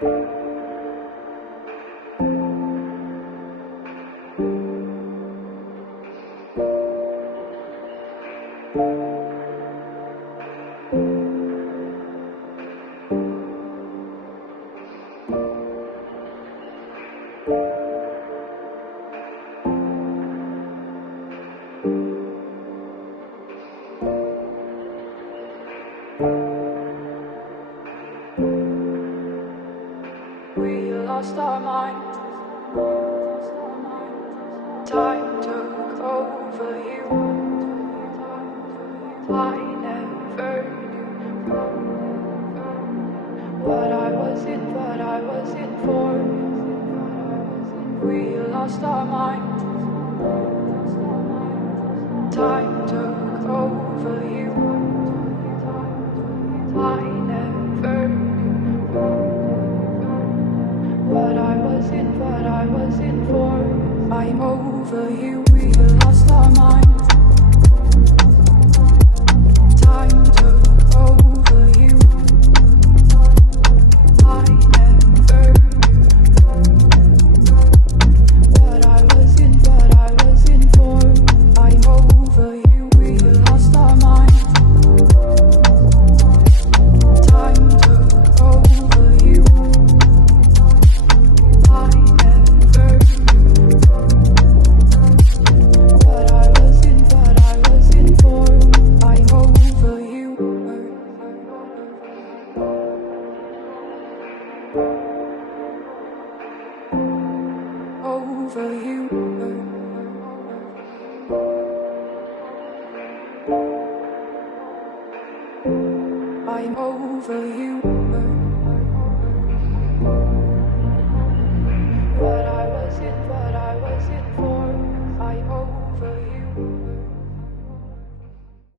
We lost our minds. Time took over you. I never knew what I was in for. We lost our minds. Time took over you. I never knew what I was in for. I'm over you. We lost our minds. Time took over you. I never knew what I was in for. I'm over you. We lost our minds. Time took over you. I never knew what I was in for. I'm over you. Over you. I'm over you.